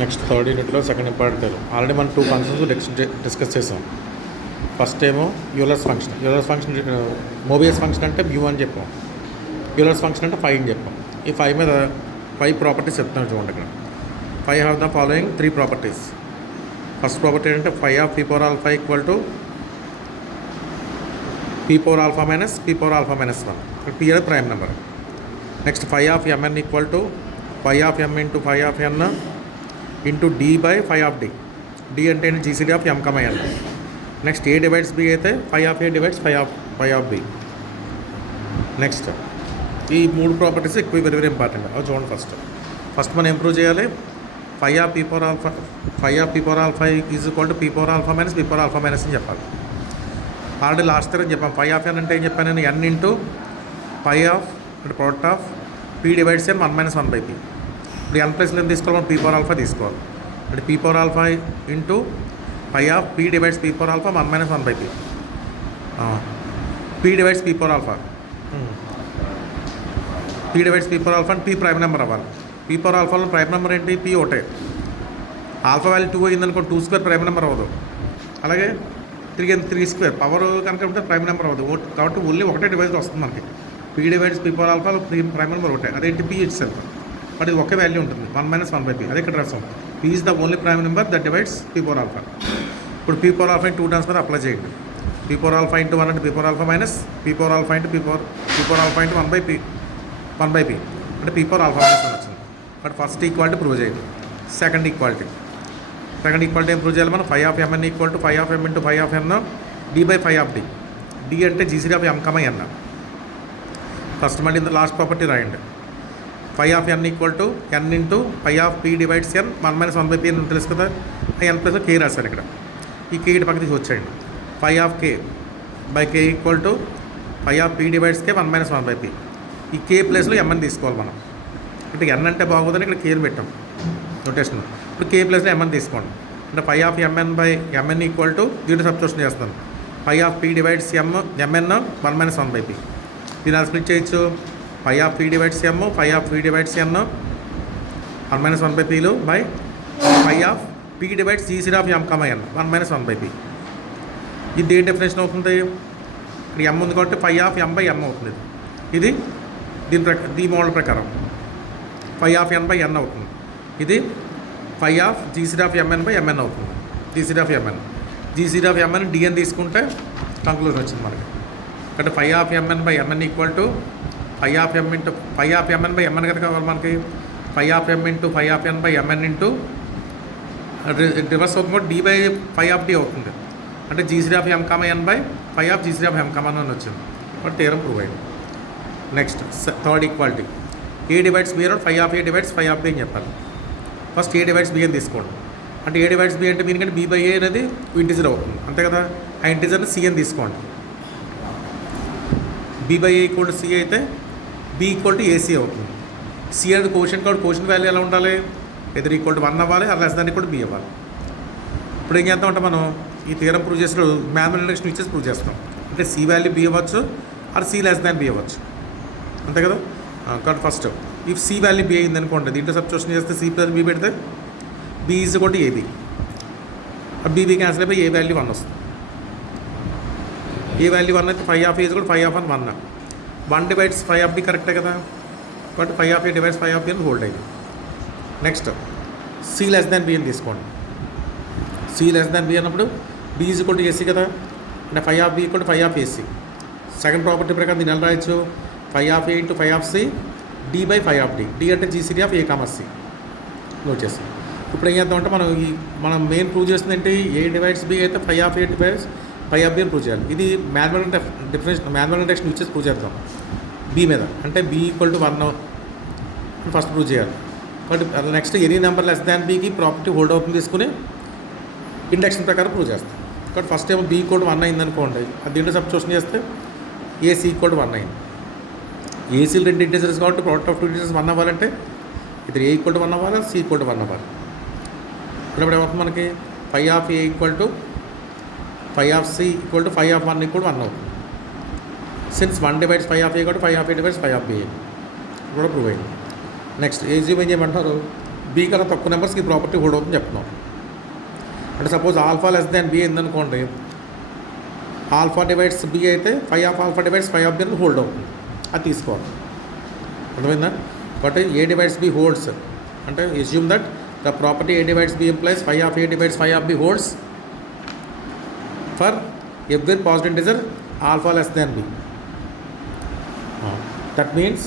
Next third యూనిట్లో second important already మనం 2 functions discuss చేసాం. ఫస్ట్ ఏమో యూలర్స్ ఫంక్షన్. మోబియస్ ఫంక్షన్ అంటే మ్యూ అని చెప్పాం. యూలర్స్ ఫంక్షన్ అంటే 5 అని చెప్పాం. ఈ 5 మీద 5 ప్రాపర్టీస్ చెప్తున్నాం చూడండి. ఇక్కడ 5 have the following 3 properties. First property ఏంటంటే phi of P power alpha equal to P power alpha minus P power alpha minus 1. P అనేది prime number. Next phi of M N equal to phi of M into phi of N into D by phi of D. D అంటే GCD of M comma N. Next A divides B అయితే phi of A divides phi of B. Next ఈ 3 properties ఎక్కువ very very important. అవి చూడండి. First మనం improve చేయాలి. Phi of P power alpha is equal to P power alpha minus P power alpha minus అని చెప్పాలి. Already last time చెప్పాను. ఫై of ఎన్ అంటే ఏం చెప్పాను నేను, ఎన్ ఇంటూ ఫై ఆఫ్ అంటే product of P divides N 1 - 1 by P. ఇప్పుడు N ప్లస్లో ఏం తీసుకోవాలి మనం, పీ పవర్ ఆల్ఫా తీసుకోవాలి. అంటే P power alpha into phi of P divides P power alpha 1 - 1 by P. P divides P power alpha అంటే P prime number అవ్వాలి. P power ఆల్ఫాలో ప్రైమ్ నెంబర్ ఏంటి, పీ ఒకటే. ఆల్ఫా వాల్యూ 2 అయిందనుకో 2 square prime number అవ్వదు. అలాగే 3 square power కనుక ఉంటే ప్రైమ్ నెంబర్ అవ్వదు. కాబట్టి ఓన్లీ ఒకటే డివైస్ వస్తుంది మనకి. P divides P power alpha prime number ఒకటే. అదేంటి, పీ ఇట్స్ సెల్ఫ్. బట్ ఇది ఒకే వాల్యూ ఉంటుంది, 1 - 1 బై పీ. అదే ఇక్కడ రాస్తాం. P is the only prime number that divides P power alpha. ఇప్పుడు పీ పవర్ ఆల్ఫా 2 టర్మ్స్ మీద అప్లై చేయండి. పీ పవర్ ఆల్ఫా ఇంటూ 1 అంటే P power alpha minus P power alpha into P power alpha into 1 by P అంటే P power alpha minus 1 వచ్చింది. But first equality prove చేయండి. Second equality ఏం prove చేయాలి మనం, phi of M N equal to phi of M into phi of N D by phi of D. D అంటే GCD of M comma N. First మళ్ళీ last property రాయండి. Phi of N equal to N into phi of P divides N 1 - 1 by P అని తెలుసు కదా. ఎన్ plus కే రాశాను ఇక్కడ. ఈ కే ఇటు పక్కన తీసి వచ్చేయండి. Phi of K by K equal to phi of P divides K 1 - 1 by P. ఈ కే ప్లేస్లో ఎంఎన్ తీసుకోవాలి మనం. అంటే ఎన్ అంటే బాగోదని ఇక్కడ కేని పెట్టాం నోటేషన్. ఇప్పుడు కే ప్లేస్లో ఎంఎన్ తీసుకోండి. అంటే phi of M N equal to దీంట్లో సబ్స్టిట్యూషన్ చేస్తాను. Phi of P divides M N 1 - 1 by P. దీన్ని అది స్ప్లిట్ చేయొచ్చు. Phi of P divides phi of P divides N 1 - 1 by పీలు by phi of P divides GCD of M comma N 1 - 1 by P. ఇది ఏ definition అవుతుంది, ఇక్కడ ఎం ఉంది కాబట్టి ఫై ఆఫ్ ఎం బై ఎం అవుతుంది. ఇది దీని మోడల్ ప్రకారం ఫై ఆఫ్ ఎన్ బై ఎన్ అవుతుంది. ఇది phi of GCD of M N by M N అవుతుంది. జీసీడీ ఆఫ్ ఎంఎన్ డిఎన్ తీసుకుంటే కంక్లూజన్ వచ్చింది మనకి. అంటే phi of M N by M N equal to phi of M into phi of M N by M N కదా కావాలి మనకి. Phi of M into phi of N by M N into reverse అవుతుంది D by phi of D అవుతుంది. అంటే GCD of M comma N by phi of GCD of M comma అని వచ్చింది. But theorem prove అయింది. Next third equality A divides B అని phi of A divides phi of B అని చెప్పాలి. First ఏ divides B అని తీసుకోండి. అంటే ఏ divides B అంటే మీనికంటే బి బై ఏ అనేది ఇంటిజర్ అవుతుంది అంతే కదా. ఆ ఇంటిజర్ని సి అని తీసుకోండి. B by A equal to C అయితే బి ఈక్వల్ టు ఏసీ అవుతుంది. సి అనేది కోషన్ కాబట్టి కోషన్ వాల్యూ ఎలా ఉండాలి, ఎదురు ఈక్వల్ టు 1 అవ్వాలి, అది less than equal to B అవ్వాలి. ఇప్పుడు ఏం చేద్దాం అంటే మనం ఈ థియరం ప్రూవ్ చేసినప్పుడు మ్యాథమెటికల్ ఇండక్షన్ ఇచ్చేసి ప్రూవ్ చేస్తాం. అంటే సి వాల్యూ బి అవ్వచ్చు or C less than B అవ్వచ్చు అంతే కదా. కాబట్టి first if C value B అయింది అనుకోండి, దీంట్లో సబ్స్టిట్యూషన్ చేస్తే సి ప్లస్ బి పెడితే B is equal to AB. BB cancel అయిపోయి ఏ వాల్యూ 1 వస్తుంది. ఏ వాల్యూ 1 అయితే ఫై ఆఫ్ ఏ ఈజ్ కూడా phi of 1 1 divides phi of D కరెక్టే కదా. కాబట్టి phi of A divides phi of B అని హోల్డ్ అయింది. Next C less than B అని తీసుకోండి. సి లెస్ దాన్ బి అన్నప్పుడు B is equal to AC కదా. అంటే phi of B equal to phi of AC. Second property ప్రకారం దీన్ని ఎలా రాయొచ్చు, phi of A into phi of C D by phi of D. D అంటే GCD of A comma C note చేస్తాం. ఇప్పుడు ఏం చేద్దామంటే మనం మెయిన్ ప్రూవ్ చేస్తుంది ఏంటి, ఏ డివైడ్స్ బి అయితే phi of A divides phi of B అని ప్రూవ్ చేయాలి. ఇది మ్యాథమెటికల్ ఇండక్షన్ ఇచ్చేసి ప్రూవ్ చేద్దాం బి మీద. అంటే B equal to 1 first prove చేయాలి. కాబట్టి next any number less than బీకి ప్రాపర్టీ హోల్డ్ అవుతుంది తీసుకుని ఇండక్షన్ ప్రకారం ప్రూవ్ చేస్తాం. కాబట్టి ఫస్ట్ ఏమో బి ఈక్వల్ టు 1 అయింది అనుకోండి, అది దీంట్లో సబ్స్టిట్యూషన్ చేస్తే ఏసీ ఈక్వల్ టు 1 అయింది. ఏసీలు 2 ఇంటిజర్స్ కాబట్టి ప్రోడక్ట్ ఆఫ్ 2 ఇంటిజర్స్ 1 అవ్వాలంటే ఇది ఏ ఈక్వల్ టు 1 అవ్వాలి, సి ఈక్వల్ టు 1 అవ్వాలి. ఇప్పుడు ఏమవుతుంది మనకి phi of A equal to phi of C equal to phi of 1 equal to 1 అవుతుంది. Since 1 divides phi of A కాబట్టి phi of A divides phi of B కూడా prove అయింది. Next A G ఏం చేయమంటారు, బీ కన్నా తక్కువ నెంబర్స్కి ఈ ప్రాపర్టీ హోల్డ్ అవుతుంది చెప్తున్నాం. అంటే suppose alpha less than B అయిందనుకోండి, ఆల్ఫా డివైడ్స్ బి అయితే 5 of alpha divides 5 of B అని హోల్డ్ అవుతుంది. అది తీసుకోవాలి. అర్థమైందా? But A divides B holds అంటే assume that the property A divides B implies 5 of A divides 5 of B holds for every positive integer alpha less than B. That means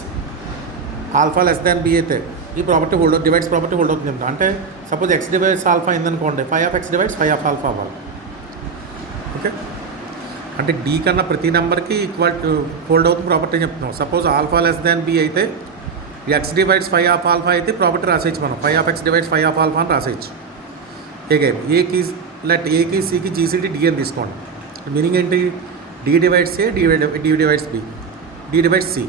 alpha less than B అయితే ఈ property hold divides property hold అవుతుంది. అంటే suppose X divides alpha అయిందనుకోండి, 5 of X divides 5 of alpha అవ్వాలి. Okay, అంటే D కన్నా ప్రతి నెంబర్కి ఈక్వల్ హోల్డ్ అవుతుంది ప్రాపర్టీ చెప్తున్నాం. Suppose alpha less than B అయితే ఎక్స్ డివైడ్స్ 5 ఆఫ్ ఆల్ఫా అయితే ప్రాపర్టీ రాసేయచ్చు మనం. 5 of X divides 5 of alpha అని రాసేయచ్చు. ఏగైన్ ఏకి లెట్ ఏకి సికి జీసీటీ డి అని తీసుకోండి. మీనింగ్ ఏంటి? D divides A, D divides B, D divides C.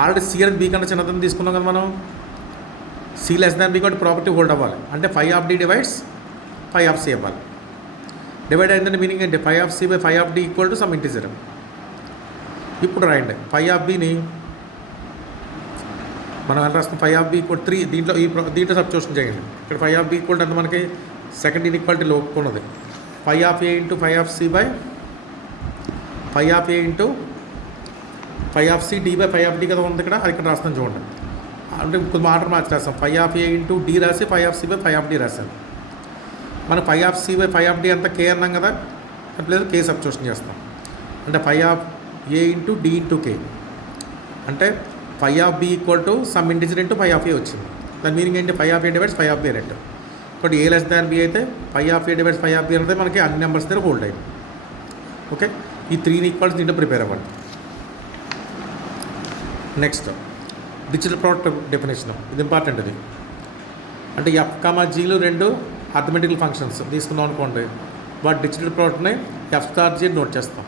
Already C అనేది బి కన్నా చిన్నదని తీసుకున్నాం కదా మనం. సి లెస్ దాన్ బి కాబట్టి ప్రాపర్టీ హోల్డ్ అవ్వాలి. అంటే 5 of D divides 5 of C అవ్వాలి. డివైడ్ అయిందంటే మీనింగ్ ఏంటి? 5 of C by 5 of D equal to some integer. ఇప్పుడు రాయండి 5 ఆఫ్ బిని మనం ఎలా రాస్తాం? 5 ఆఫ్ బి ఈక్వల్ 3. దీంట్లో సబ్స్టిట్యూషన్ చేయండి. ఇక్కడ 5 ఆఫ్ బి ఈక్వల్ అంటే మనకి సెకండ్ ఇన్ఈక్వాలిటీలో ఒప్పుకున్నది 5 of A into 5 of C by 5 of A into 5 of C D by 5 of D కదా ఉంది ఇక్కడ. అది ఇక్కడ రాస్తాను చూడండి. అంటే కొంచెం ఆర్డర్ మార్చి రాస్తాం. 5 ఆఫ్ ఏ ఇంటూ డి రాసి 5 of C by 5 of D రాశాను. మనం 5 of C by 5 of D అంతా కే అన్నాం కదా, లేదు కే సబ్స్టిట్యూషన్ చేస్తాం. అంటే 5 of A into D into K అంటే 5 of B equal to some integer into 5 of A వచ్చింది. దాని మీనింగ్ ఏంటి? 5 of A divides 5 of B right. But A less than B అయితే 5 of A divides 5 of B అంటే మనకి అన్ని numbers దగ్గర hold అయింది. ఓకే, ఈ 3 ఈక్వల్స్ దీంట్లో ప్రిపేర్ అవ్వండి. Next digital product definition. ఇది ఇంపార్టెంట్. ఇది అంటే ఎఫ్ కామా జీలు రెండు అర్థమెటికల్ ఫంక్షన్స్ తీసుకున్నాం అనుకోండి, వాటి డిజిటల్ ప్రోడక్ట్ని ఎఫ్ స్టార్ జీ నోట్ చేస్తాం.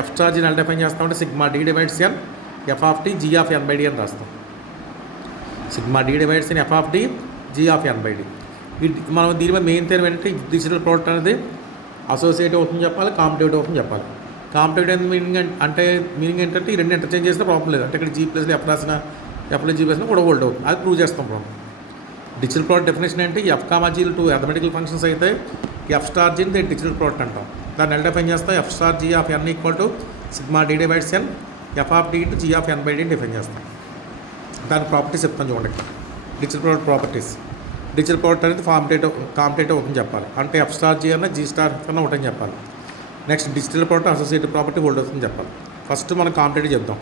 ఎఫ్ స్టార్ జీని ఎలా డిఫైన్ చేస్తామంటే sigma D divides N F of T G of N by D అని రాస్తాం. Sigma D divides N F of T G of N by D. మనం దీని మీద main theory ఏంటంటే డిజిటల్ ప్రోడక్ట్ అనేది అసోసియేటివ్ అవుతుంది చెప్పాలి, కాంపిటేటివ్ అవుతుంది చెప్పాలి. కాంపిటేటివ్ మీనింగ్ ఏంటంటే ఈ రెండు ఇంటర్చేంజ్ చేస్తే ప్రాబ్లం లేదు. అంటే ఇక్కడ జీ ప్లస్లో ఎఫ్ రాసిన ఎఫ్లో జీ ప్లస్లో కూడా హోల్డ్ అవుతుంది. అది ప్రూవ్ చేస్తాం ప్రాబ్లం. డిజిటల్ ప్రోడక్ట్ డెఫినేషన్ ఏంటి? ఎఫ్ కామా జీలు 2 అథమెటికల్ ఫంక్షన్స్ అయితే ఎఫ్ స్టార్ జీని దీన్ని డిజిటల్ ప్రోడక్ట్ అంటాం. దాన్ని ఎలా డిఫైన్ చేస్తాం? F star G of N equal to sigma D divides N F of D into G of N by D define చేస్తాం. దాని ప్రాపర్టీస్ చెప్తాను చూడండి. Digital product properties. Digital product అనేది కాంపిటేటివ్ అవుతుంది చెప్పాలి. అంటే ఎఫ్ స్టార్ జీ అన్న G star అన్న ఒకటని చెప్పాలి. Next digital product associative property hold అవుతుంది చెప్పాలి. ఫస్ట్ మనం కాంపిటేటివ్ చెప్తాం.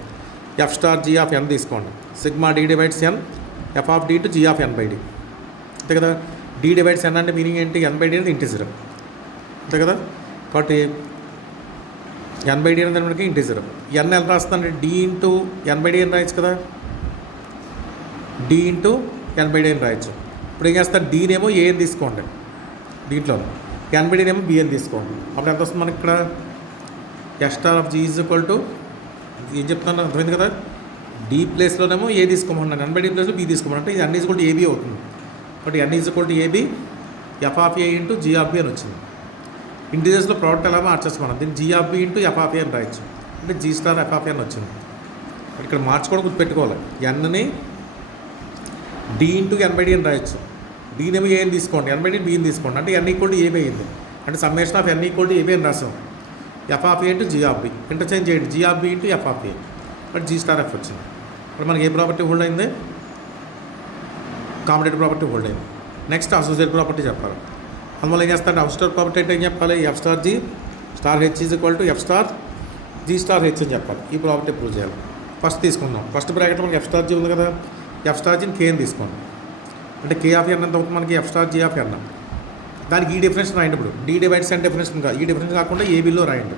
F star G of N తీసుకోండి. Sigma D divides N F of D into G of N by D. అంతే కదా. డి డివైడ్స్ ఎన్ అంటే మీనింగ్ ఏంటి? ఎన్ బై డి అనేది ఇంటిజర్. అంతే కదా. కాబట్టి ఎన్ బై డి అనేది మనకి ఇంటిజర్. ఎన్ ఎలా రాస్తుందంటే D into N by D అని రాయొచ్చు కదా. D into N by D అని రాయొచ్చు. ఇప్పుడు ఏం చేస్తారు? డీనేమో ఏ అని తీసుకోండి దీంట్లో, ఎన్ బై డీనేమో బి అని తీసుకోండి. అప్పుడు ఎంత వస్తుంది మనకి ఇక్కడ? F star of G is equal to ఏం చెప్తున్నాను అర్థమైంది కదా. డి ప్లేస్లోనేమో ఏ తీసుకోమన్నాను, ఎన్ బై డి ప్లేస్లో బి తీసుకోమన్నా. అంటే ఇది N is equal to A B అవుతుంది. But N is equal to AB F of A into G of B అని వచ్చింది. ఇంటీజర్స్లో ప్రోడక్ట్ ఎలా మార్చేసుకోమన్నాం. దీన్ని G of B into F of A అని రాయొచ్చు. అంటే G star F of A అని వచ్చింది. ఇక్కడ మార్చుకోవడం గుర్తుపెట్టుకోవాలి. ఎన్ని D into N by D అని రాయొచ్చు. డీనేమో ఏ అని తీసుకోండి, ఎన్ బై డి బి అని తీసుకోండి. అంటే ఎన్ ఈక్వల్ టు ఏబీ అయింది. అంటే summation of N equal to AB అని రాసాం. F of A into G of B interchange చేయండి. G of B into F of A. But G star F వచ్చింది. ఇప్పుడు మనకి ఏ ప్రాపర్టీ హోల్డ్ అయింది? కాంపిటేటివ్ ప్రాపర్టీ హోల్డ్ అయింది. నెక్స్ట్ అసోసియేట్ ప్రాపర్టీ చెప్పాలి. అందువల్ల ఏం చేస్తారంటే ఎఫ్ స్టార్ ప్రాపర్టీ అంటే ఏం చెప్పాలి? F star G star H is equal to F star G star H అని చెప్పాలి. ఈ ప్రాపర్టీ ప్రూవ్ చేయాలి. ఫస్ట్ తీసుకుందాం. ఫస్ట్ బ్రాకెట్ మనకి ఎఫ్ స్టార్ జీ ఉంది కదా. ఎఫ్ స్టార్ జీని కే అని తీసుకోండి. అంటే కే ఆఫ్ ఎన్ ఎంత అవుతుంది మనకి? ఎఫ్ స్టార్ జీ ఆఫ్ ఎన్. దానికి ఈ డెఫినేషన్ రాయండి. ఇప్పుడు డి డివైడ్స్ ఎన్ డెఫినేషన్ కాదు, ఈ డెఫినేషన్ కాకుండా ఏబీలో రాయండి.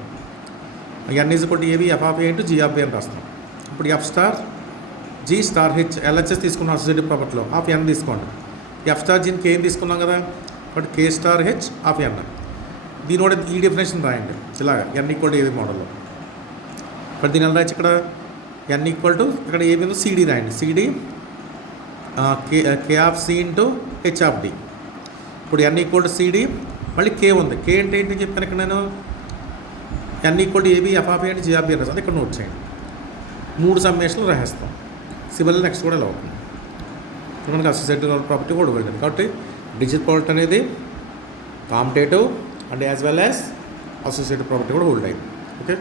N is equal to AB F of A into G of B అని రాస్తాం. ఇప్పుడు F star G star H LHS తీసుకున్నాం అసోసియేటివ్ ప్రాపర్టీలో. ఆఫ్ ఎన్ తీసుకోండి. ఎఫ్ స్టార్ జీని కే అని తీసుకున్నాం కదా. But K star H of N. దీని కూడా ఈ డెఫినేషన్ రాయండి ఇలాగా ఎన్ ఈక్వల్ టు ఏబీ మోడల్లో. బట్ దీని ఎలా రాయచ్చు? ఇక్కడ ఎన్ ఈక్వల్ టు ఇక్కడ ఏబీ ఉంది సిడి రాయండి. CD K of C into H of D. ఇప్పుడు ఎన్ ఈక్వల్ టు సిడి మళ్ళీ కే ఉంది. కే అంటే ఏంటి చెప్పాను ఇక్కడ నేను? N equal to AB F of A అంటే జీ ఆఫ్ బి రాస్తాను. ఇక్కడ నోట్ చేయండి. 3 సమ్మేషన్లు రాసేస్తాం. సిబల్ నెక్స్ట్ కూడా ఇలా అవుతుంది. మనకి అసోసియేటివ్ ప్రాపర్టీ కూడా హోల్డ్ అయింది. కాబట్టి డిజిటల్ ప్రాపర్టీ అనేది competitive and as well as associative property కూడా హోల్డ్ అయింది. ఓకే.